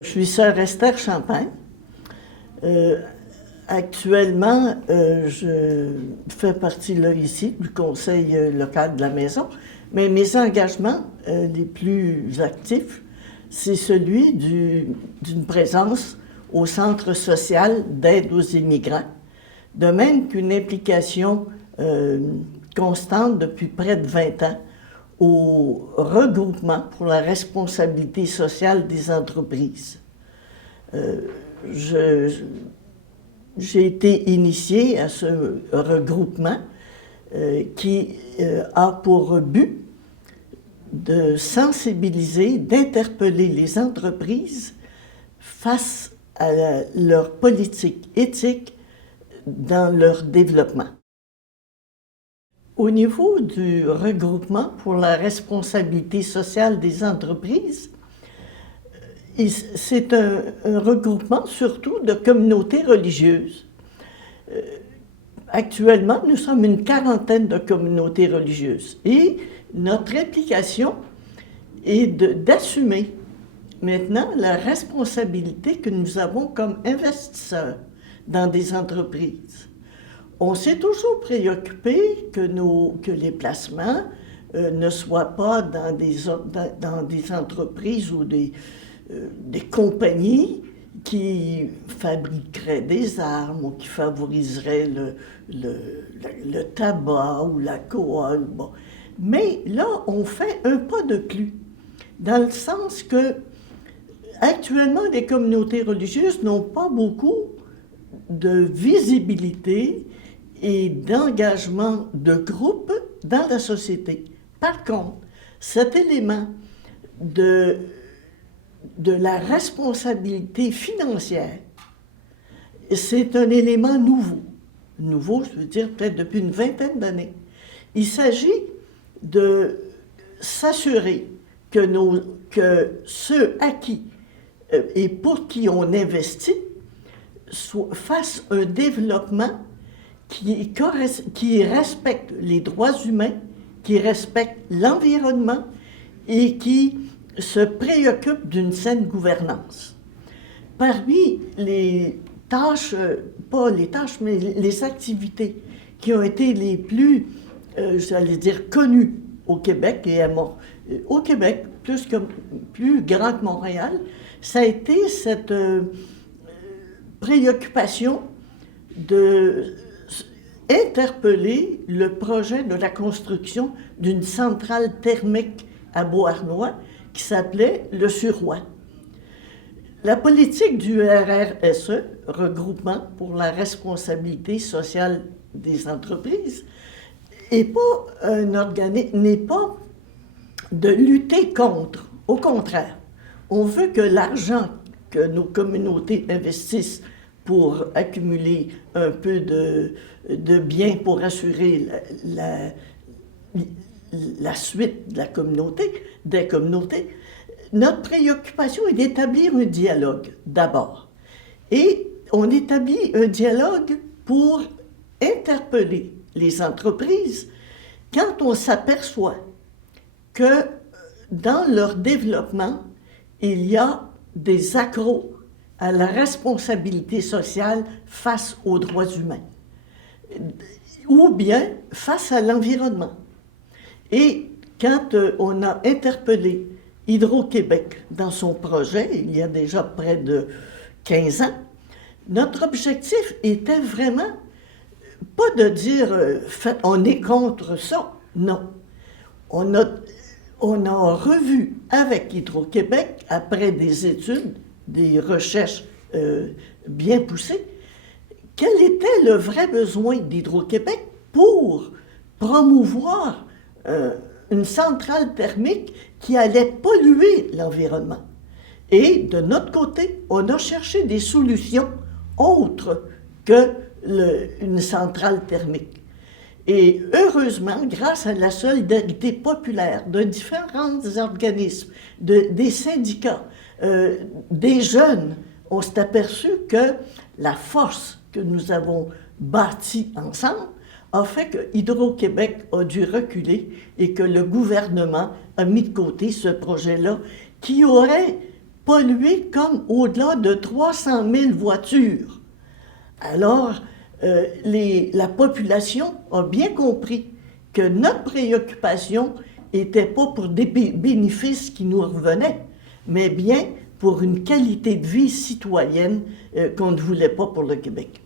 Je suis sœur Esther Champagne. Actuellement, je fais partie là ici du conseil local de la maison, mais mes engagements les plus actifs, c'est celui d'une présence au centre social d'aide aux immigrants, de même qu'une implication constante depuis près de 20 ans au regroupement pour la responsabilité sociale des entreprises. J'ai été initiée à ce regroupement qui a pour but de sensibiliser, d'interpeller les entreprises face à leur politique éthique dans leur développement. Au niveau du regroupement pour la responsabilité sociale des entreprises, c'est un regroupement surtout de communautés religieuses. Actuellement, nous sommes une quarantaine de communautés religieuses et notre implication est d'assumer maintenant la responsabilité que nous avons comme investisseurs dans des entreprises. On s'est toujours préoccupé que les placements ne soient pas dans des entreprises ou des compagnies qui fabriqueraient des armes ou qui favoriseraient le tabac ou l'alcool. Bon. Mais là, on fait un pas de plus, dans le sens que actuellement, les communautés religieuses n'ont pas beaucoup de visibilité et d'engagement de groupe dans la société. Par contre, cet élément de la responsabilité financière, c'est un élément nouveau. Nouveau, je veux dire, peut-être depuis une vingtaine d'années. Il s'agit de s'assurer que ceux à qui et pour qui on investit fassent un développement qui respecte les droits humains, qui respecte l'environnement et qui se préoccupe d'une saine gouvernance. Parmi les tâches, pas les tâches, mais les activités qui ont été les plus, j'allais dire, connues au Québec et au Québec, plus grand que Montréal, ça a été cette préoccupation de interpeller le projet de la construction d'une centrale thermique à Beauharnois qui s'appelait le Suroît. La politique du RRSE, Regroupement pour la responsabilité sociale des entreprises, n'est pas de lutter contre. Au contraire, on veut que l'argent que nos communautés investissent pour accumuler un peu de biens pour assurer la suite de la communauté, des communautés, notre préoccupation est d'établir un dialogue d'abord. Et on établit un dialogue pour interpeller les entreprises quand on s'aperçoit que dans leur développement, il y a des accros à la responsabilité sociale face aux droits humains, ou bien face à l'environnement. Et quand on a interpellé Hydro-Québec dans son projet, il y a déjà près de 15 ans, notre objectif était vraiment pas de dire on est contre ça, non. On a revu avec Hydro-Québec, après des études, des recherches bien poussées, quel était le vrai besoin d'Hydro-Québec pour promouvoir une centrale thermique qui allait polluer l'environnement. Et de notre côté, on a cherché des solutions autres qu'une centrale thermique. Et heureusement, grâce à la solidarité populaire de différents organismes, des syndicats, des jeunes, on s'est aperçu que la force que nous avons bâtie ensemble a fait que Hydro-Québec a dû reculer et que le gouvernement a mis de côté ce projet-là qui aurait pollué comme au-delà de 300 000 voitures. Alors, la population a bien compris que notre préoccupation n'était pas pour des bénéfices qui nous revenaient, mais bien pour une qualité de vie citoyenne qu'on ne voulait pas pour le Québec.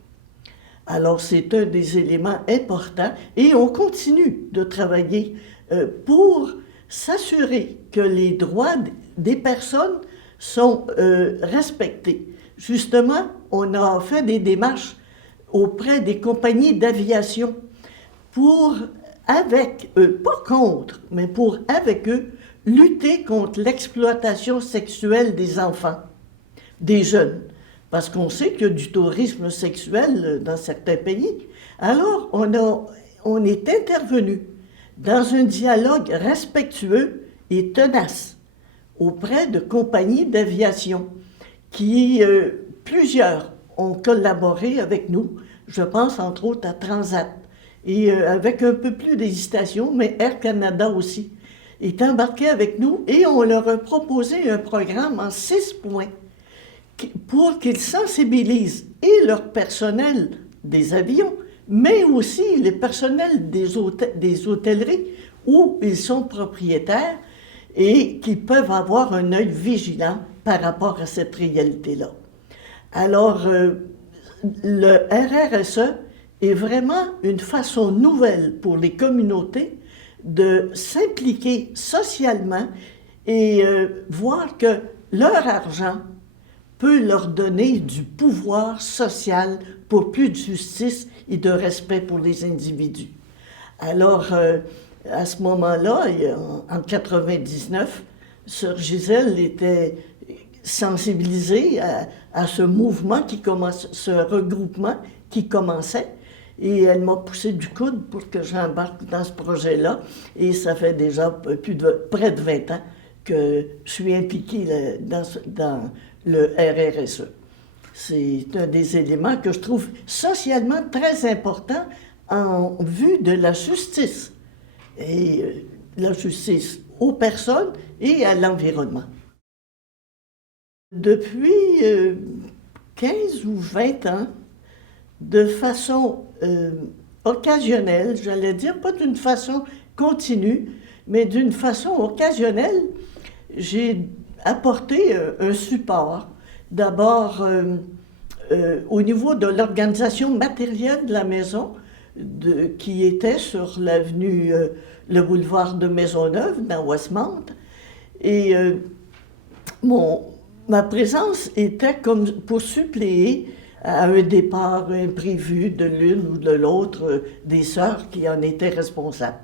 Alors, c'est un des éléments importants et on continue de travailler pour s'assurer que les droits des personnes sont respectés. Justement, on a fait des démarches auprès des compagnies d'aviation pour, avec eux, pas contre, mais pour, avec eux, lutter contre l'exploitation sexuelle des enfants, des jeunes. Parce qu'on sait qu'il y a du tourisme sexuel dans certains pays. Alors, on est intervenu dans un dialogue respectueux et tenace auprès de compagnies d'aviation qui, plusieurs, ont collaboré avec nous. Je pense entre autres à Transat. Et avec un peu plus d'hésitation, mais Air Canada aussi, est embarqué avec nous et on leur a proposé un programme en 6 points pour qu'ils sensibilisent et leur personnel des avions, mais aussi les personnels des hôtelleries où ils sont propriétaires et qui peuvent avoir un œil vigilant par rapport à cette réalité-là. Alors, le RRSE est vraiment une façon nouvelle pour les communautés de s'impliquer socialement et voir que leur argent peut leur donner du pouvoir social pour plus de justice et de respect pour les individus. Alors, à ce moment-là, en 1999, Sœur Gisèle était sensibilisée à ce mouvement qui commence, ce regroupement qui commençait, et elle m'a poussé du coude pour que j'embarque dans ce projet-là, et ça fait déjà près de 20 ans que je suis impliquée dans le RRSE. C'est un des éléments que je trouve socialement très important en vue de la justice, et la justice aux personnes et à l'environnement. Depuis 15 ou 20 ans, de façon occasionnelle, j'allais dire, pas d'une façon continue, mais d'une façon occasionnelle, j'ai apporté un support. D'abord, au niveau de l'organisation matérielle de la maison, qui était sur l'avenue, le boulevard de Maisonneuve, dans Westmount. Et ma présence était comme pour suppléer à un départ imprévu de l'une ou de l'autre des sœurs qui en étaient responsables.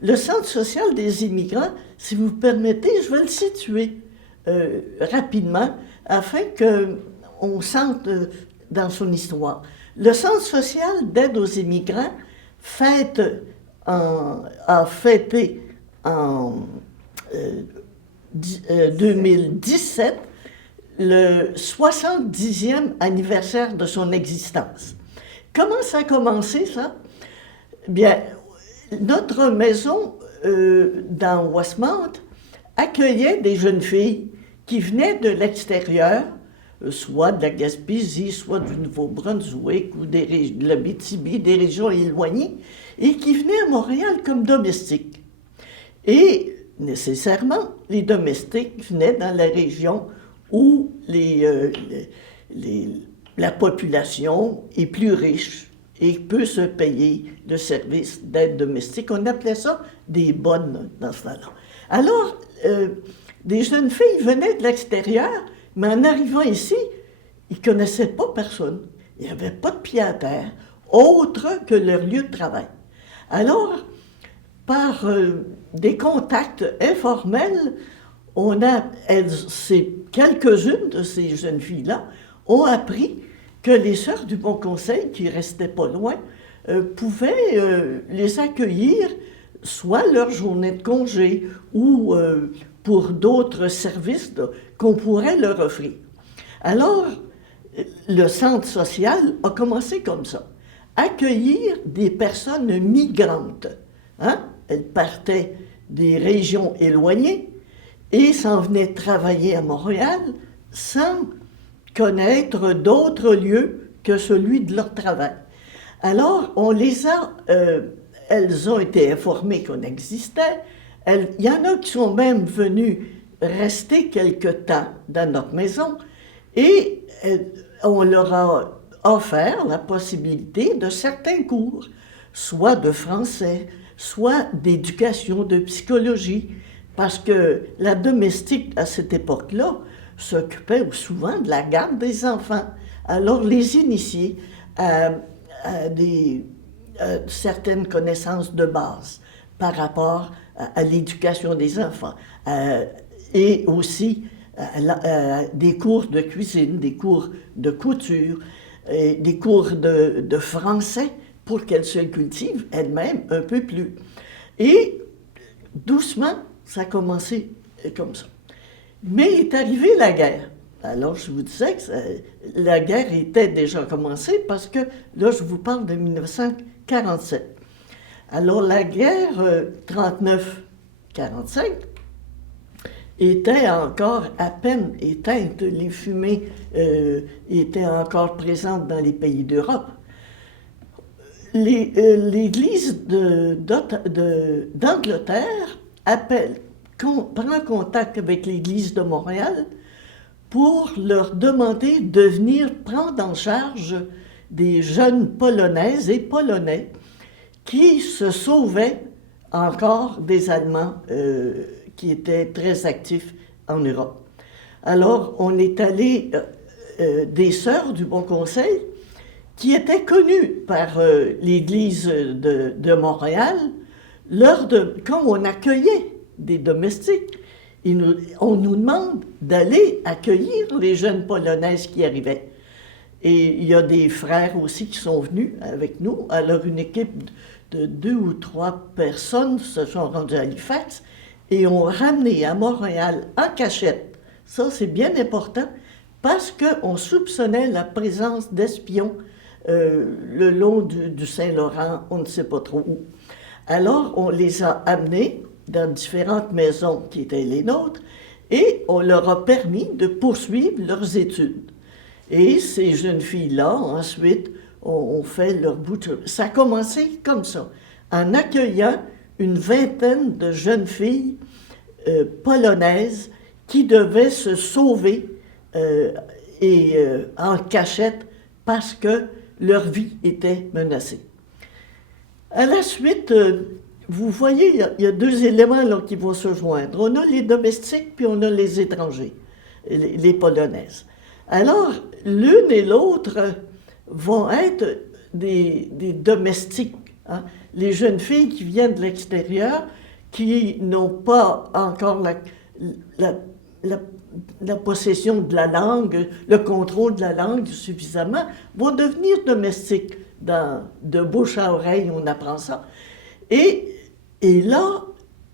Le Centre social des immigrants, si vous permettez, je vais le situer rapidement afin qu'on sente dans son histoire. Le Centre social d'aide aux immigrants a fêté en 2017 le 70e anniversaire de son existence. Comment ça a commencé, ça? Bien, notre maison dans Westmount accueillait des jeunes filles qui venaient de l'extérieur, soit de la Gaspésie, soit du Nouveau-Brunswick ou de l'Abitibi, des régions éloignées, et qui venaient à Montréal comme domestiques. Et nécessairement, les domestiques venaient dans la région où la population est plus riche et peut se payer le service d'aide domestique. On appelait ça des bonnes dans ce temps-là. Alors, des jeunes filles venaient de l'extérieur, mais en arrivant ici, ils ne connaissaient pas personne. Il n'y avait pas de pied à terre, autre que leur lieu de travail. Alors, par des contacts informels, quelques-unes de ces jeunes filles-là ont appris que les Sœurs du Bon Conseil, qui restaient pas loin, pouvaient les accueillir, soit leur journée de congé ou pour d'autres services qu'on pourrait leur offrir. Alors, le centre social a commencé comme ça. Accueillir des personnes migrantes. Hein? Elles partaient des régions éloignées et s'en venaient travailler à Montréal sans connaître d'autres lieux que celui de leur travail. Alors, elles ont été informées qu'on existait. Il y en a qui sont même venus rester quelque temps dans notre maison et on leur a offert la possibilité de certains cours, soit de français, soit d'éducation, de psychologie, parce que la domestique à cette époque-là s'occupait souvent de la garde des enfants. Alors les initier à certaines connaissances de base par rapport à l'éducation des enfants et aussi des cours de cuisine, des cours de couture, des cours de français pour qu'elles se cultivent elles-mêmes un peu plus. Et doucement, ça a commencé comme ça. Mais est arrivée la guerre. Alors, je vous disais que la guerre était déjà commencée parce que, là, je vous parle de 1947. Alors, la guerre 39-45 était encore à peine éteinte. Les fumées étaient encore présentes dans les pays d'Europe. L'Église d'Angleterre prend contact avec l'Église de Montréal pour leur demander de venir prendre en charge des jeunes Polonaises et Polonais qui se sauvaient encore des Allemands qui étaient très actifs en Europe. Alors, on est allé des Sœurs du Bon Conseil, qui étaient connues par l'Église de Montréal, quand on accueillait des domestiques, on nous demande d'aller accueillir les jeunes Polonaises qui arrivaient. Et il y a des frères aussi qui sont venus avec nous. Alors, une équipe de 2 ou 3 personnes se sont rendues à Halifax et ont ramené à Montréal en cachette. Ça, c'est bien important parce qu'on soupçonnait la présence d'espions le long du Saint-Laurent, on ne sait pas trop où. Alors, on les a amenés dans différentes maisons qui étaient les nôtres et on leur a permis de poursuivre leurs études. Et ces jeunes filles-là, ensuite, ont fait leur bout de... Ça a commencé comme ça, en accueillant une vingtaine de jeunes filles polonaises qui devaient se sauver en cachette parce que leur vie était menacée. À la suite, vous voyez, il y a 2 éléments là, qui vont se joindre. On a les domestiques, puis on a les étrangers, les Polonaises. Alors, l'une et l'autre vont être des domestiques. Hein? Les jeunes filles qui viennent de l'extérieur, qui n'ont pas encore la possession de la langue, le contrôle de la langue suffisamment, vont devenir domestiques. De bouche à oreille, on apprend ça. Et là,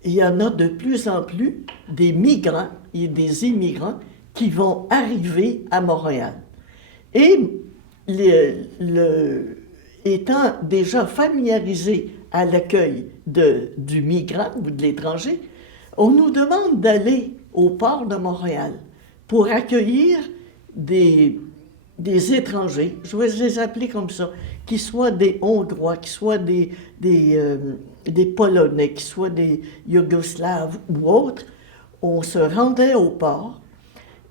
il y en a de plus en plus des migrants et des immigrants qui vont arriver à Montréal. Et étant déjà familiarisés à l'accueil du migrant ou de l'étranger, on nous demande d'aller au port de Montréal pour accueillir des étrangers, je vais les appeler comme ça, qui soient des Hongrois, qui soient des Polonais, qui soient des Yougoslaves ou autres. On se rendait au port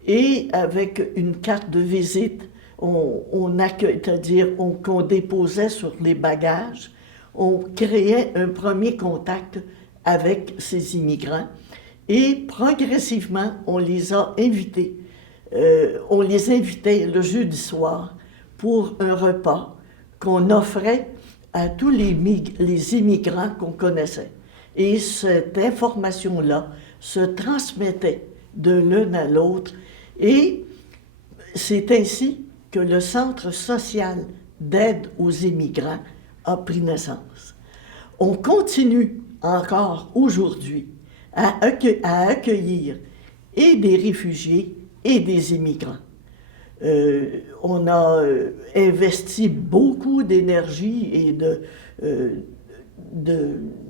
et avec une carte de visite, on accueille, c'est-à-dire qu'on déposait sur les bagages, on créait un premier contact avec ces immigrants et progressivement, on les a invités. On les invitait le jeudi soir pour un repas qu'on offrait à tous les immigrants qu'on connaissait. Et cette information-là se transmettait de l'un à l'autre. Et c'est ainsi que le Centre social d'aide aux immigrants a pris naissance. On continue encore aujourd'hui à accueillir et des réfugiés et des immigrants. On a investi beaucoup d'énergie et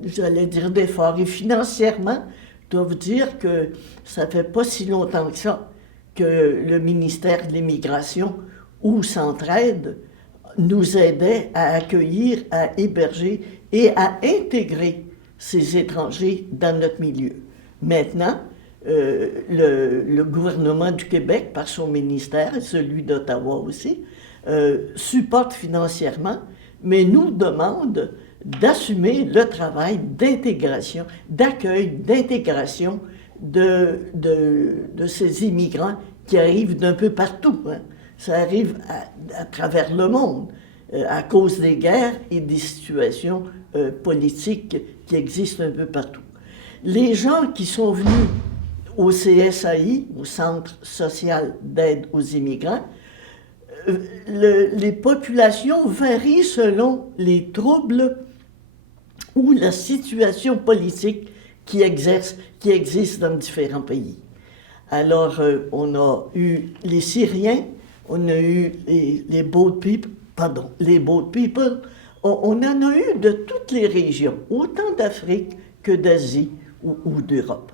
j'allais dire d'efforts. Et financièrement, je dois vous dire que ça fait pas si longtemps que ça que le ministère de l'Immigration ou Centraide nous aidait à accueillir, à héberger et à intégrer ces étrangers dans notre milieu. Maintenant, le gouvernement du Québec, par son ministère, et celui d'Ottawa aussi, supporte financièrement, mais nous demande d'assumer le travail d'intégration, d'accueil, d'intégration de ces immigrants qui arrivent d'un peu partout. Hein. Ça arrive à travers le monde, à cause des guerres et des situations politiques qui existent un peu partout. Les gens qui sont venus au CSAI, au Centre social d'aide aux immigrants, les populations varient selon les troubles ou la situation politique qui existe dans différents pays. Alors, on a eu les Syriens, on a eu les boat people, on en a eu de toutes les régions, autant d'Afrique que d'Asie ou d'Europe.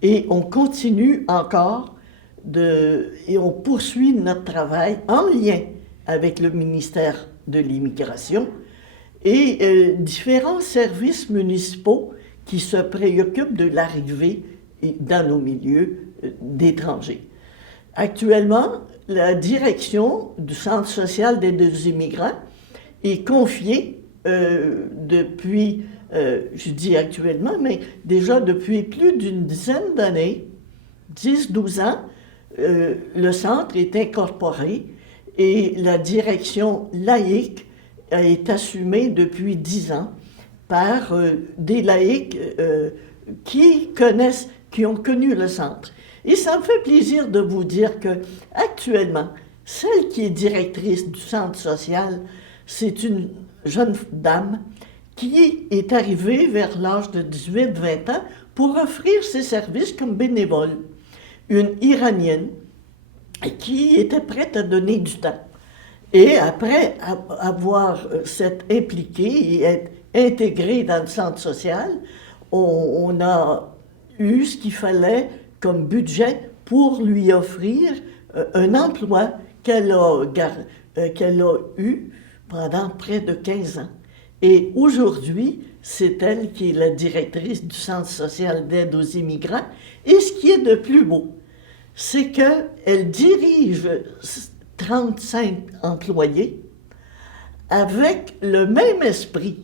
Et on continue encore et on poursuit notre travail en lien avec le ministère de l'Immigration et différents services municipaux qui se préoccupent de l'arrivée dans nos milieux d'étrangers. Actuellement, la direction du Centre social d'aide aux immigrants est confiée depuis, je dis actuellement, mais déjà depuis plus d'une dizaine d'années, 10-12 ans, le centre est incorporé et la direction laïque est assumée depuis 10 ans par des laïcs qui ont connu le centre. Et ça me fait plaisir de vous dire que actuellement, celle qui est directrice du centre social, c'est une jeune dame qui est arrivée vers l'âge de 18-20 ans pour offrir ses services comme bénévole. Une Iranienne qui était prête à donner du temps. Et après avoir s'être impliquée et être intégrée dans le centre social, on a eu ce qu'il fallait comme budget pour lui offrir un emploi qu'elle a eu pendant près de 15 ans. Et aujourd'hui, c'est elle qui est la directrice du Centre social d'aide aux immigrants. Et ce qui est de plus beau, c'est qu'elle dirige 35 employés avec le même esprit,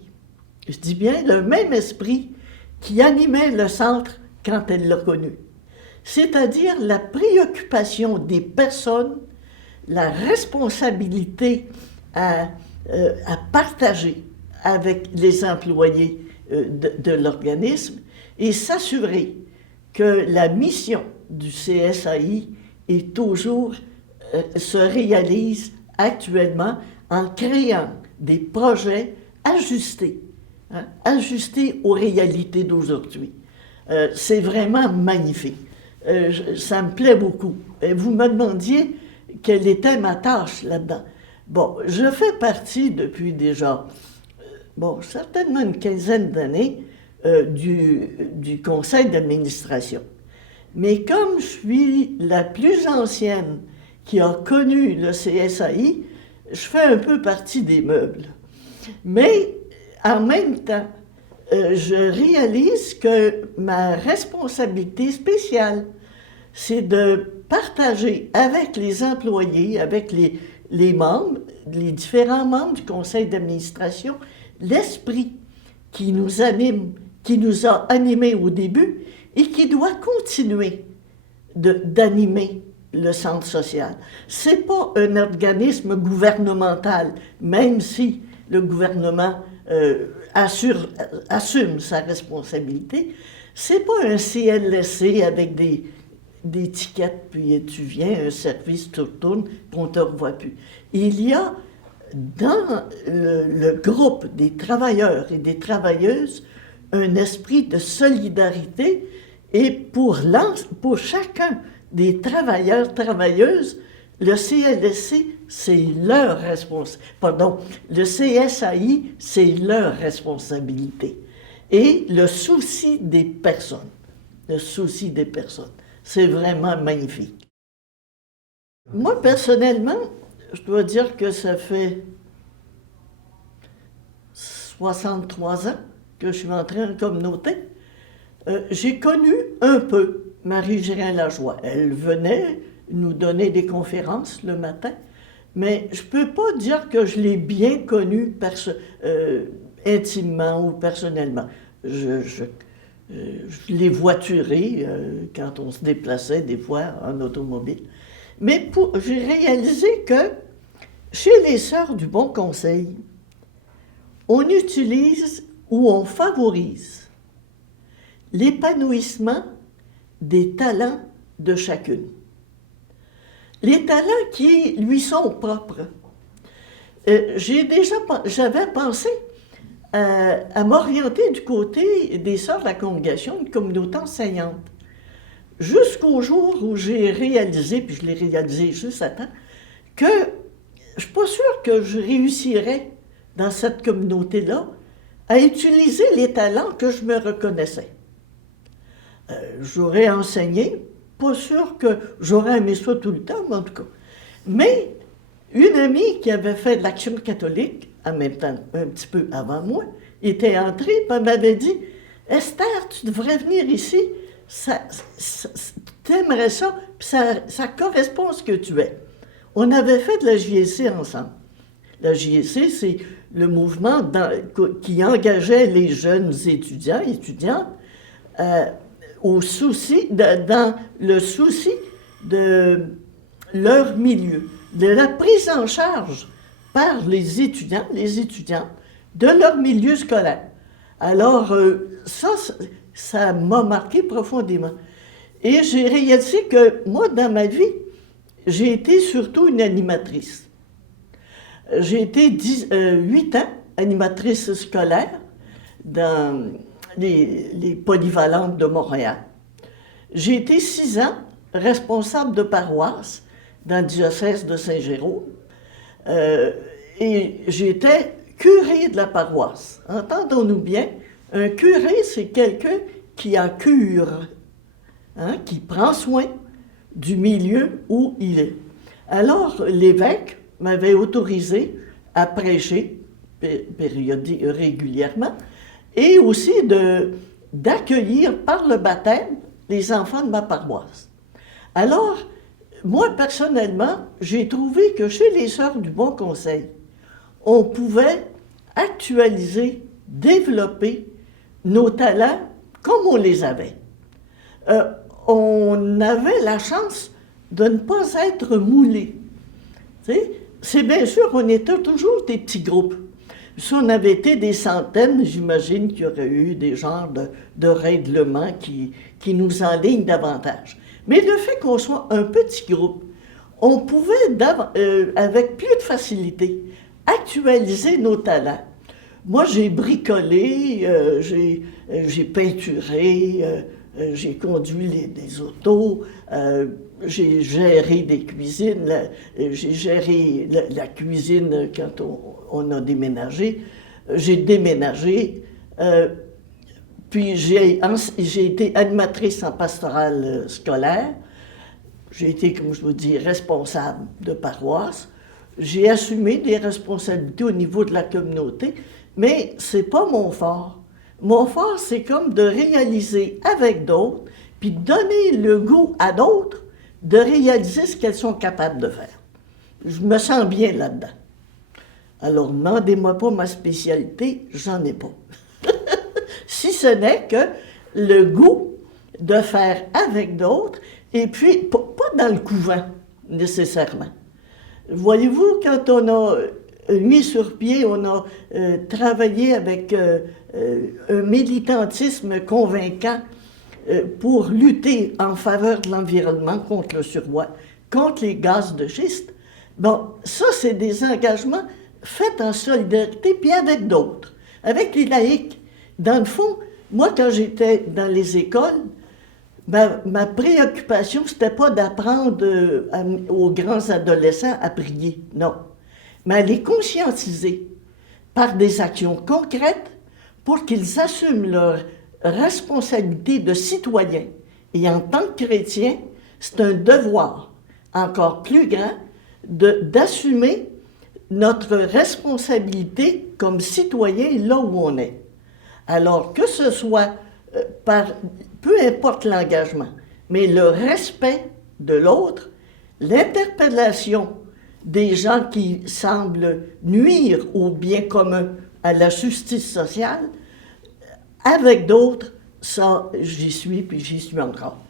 je dis bien le même esprit qui animait le centre quand elle l'a connu. C'est-à-dire la préoccupation des personnes, la responsabilité à partager avec les employés de l'organisme et s'assurer que la mission du CSAI est toujours, se réalise actuellement en créant des projets ajustés, hein, ajustés aux réalités d'aujourd'hui. C'est vraiment magnifique. Ça me plaît beaucoup. Et vous me demandiez quelle était ma tâche là-dedans. Bon, je fais partie depuis déjà, certainement une quinzaine d'années du conseil d'administration. Mais comme je suis la plus ancienne qui a connu le CSAI, je fais un peu partie des meubles. Mais en même temps, je réalise que ma responsabilité spéciale, c'est de partager avec les employés, avec les membres, les différents membres du conseil d'administration, l'esprit qui nous anime, qui nous a animés au début et qui doit continuer d'animer le centre social. C'est pas un organisme gouvernemental, même si le gouvernement assume sa responsabilité. C'est pas un CLSC avec des étiquettes, puis tu viens, un service, tu retournes, puis on ne te revoit plus. Il y a dans le groupe des travailleurs et des travailleuses un esprit de solidarité et pour chacun des travailleurs, travailleuses, le CLSC, c'est leur responsabilité. Pardon, le CSAI, c'est leur responsabilité. Et le souci des personnes, c'est vraiment magnifique. Moi, personnellement, je dois dire que ça fait 63 ans que je suis entrée en communauté. J'ai connu un peu Marie-Gérin-Lajoie. Elle venait nous donner des conférences le matin, mais je ne peux pas dire que je l'ai bien connue intimement ou personnellement. Je l'ai voiturée quand on se déplaçait des fois en automobile. Mais j'ai réalisé que chez les Sœurs du Bon Conseil, on utilise ou on favorise l'épanouissement des talents de chacune. Les talents qui lui sont propres. J'avais pensé à m'orienter du côté des Sœurs de la Congrégation, une communauté enseignante. Jusqu'au jour où j'ai réalisé, puis je l'ai réalisé juste à temps, que je ne suis pas sûre que je réussirais dans cette communauté-là à utiliser les talents que je me reconnaissais. J'aurais enseigné, pas sûr que j'aurais aimé ça tout le temps, mais en tout cas. Mais une amie qui avait fait de l'Action catholique, en même temps, un petit peu avant moi, était entrée et m'avait dit « Esther, tu devrais venir ici, t'aimerais ça, puis ça correspond à ce que tu es. » On avait fait de la JSC ensemble. La JSC, c'est le mouvement qui engageait les jeunes étudiantes, dans le souci de leur milieu, de la prise en charge par les étudiants de leur milieu scolaire. Alors, ça m'a marqué profondément. Et j'ai réalisé que moi, dans ma vie, j'ai été surtout une animatrice. J'ai été 8 ans animatrice scolaire dans les polyvalentes de Montréal. J'ai été 6 ans responsable de paroisse dans le diocèse de Saint-Jérôme. Et j'étais curé de la paroisse. Entendons-nous bien, un curé, c'est quelqu'un qui en cure, qui prend soin du milieu où il est. Alors, l'évêque m'avait autorisé à prêcher régulièrement et aussi d'accueillir par le baptême les enfants de ma paroisse. Alors, moi, personnellement, j'ai trouvé que chez les Sœurs du Bon Conseil, on pouvait actualiser, développer nos talents comme on les avait. On avait la chance de ne pas être moulés. C'est bien sûr, on était toujours des petits groupes. Si on avait été des centaines, j'imagine qu'il y aurait eu des genres de règlements qui nous enlignent davantage. Mais le fait qu'on soit un petit groupe, on pouvait, avec plus de facilité, actualiser nos talents. Moi, j'ai bricolé, j'ai peinturé, j'ai conduit des autos, j'ai géré des cuisines, j'ai géré la cuisine quand on a déménagé, j'ai déménagé, puis j'ai été animatrice en pastorale scolaire, j'ai été, comme je vous dis, responsable de paroisse, j'ai assumé des responsabilités au niveau de la communauté, mais c'est pas mon fort. Mon fort, c'est comme de réaliser avec d'autres, puis donner le goût à d'autres de réaliser ce qu'elles sont capables de faire. Je me sens bien là-dedans. Alors, demandez-moi pas ma spécialité, j'en ai pas. Si ce n'est que le goût de faire avec d'autres, et puis pas dans le couvent, nécessairement. Voyez-vous, quand on a mis sur pied, on a travaillé avec un militantisme convaincant pour lutter en faveur de l'environnement contre le surbois, contre les gaz de schiste. Bon, ça, c'est des engagements faits en solidarité, puis avec d'autres, avec les laïcs. Dans le fond, moi, quand j'étais dans les écoles, ma préoccupation, c'était pas d'apprendre aux grands adolescents à prier, non, mais à les conscientiser par des actions concrètes pour qu'ils assument leur responsabilité de citoyens. Et en tant que chrétiens, c'est un devoir, encore plus grand d'assumer notre responsabilité comme citoyen là où on est. Alors que ce soit peu importe l'engagement, mais le respect de l'autre, l'interpellation des gens qui semblent nuire au bien commun, à la justice sociale, avec d'autres, ça, j'y suis, puis j'y suis encore.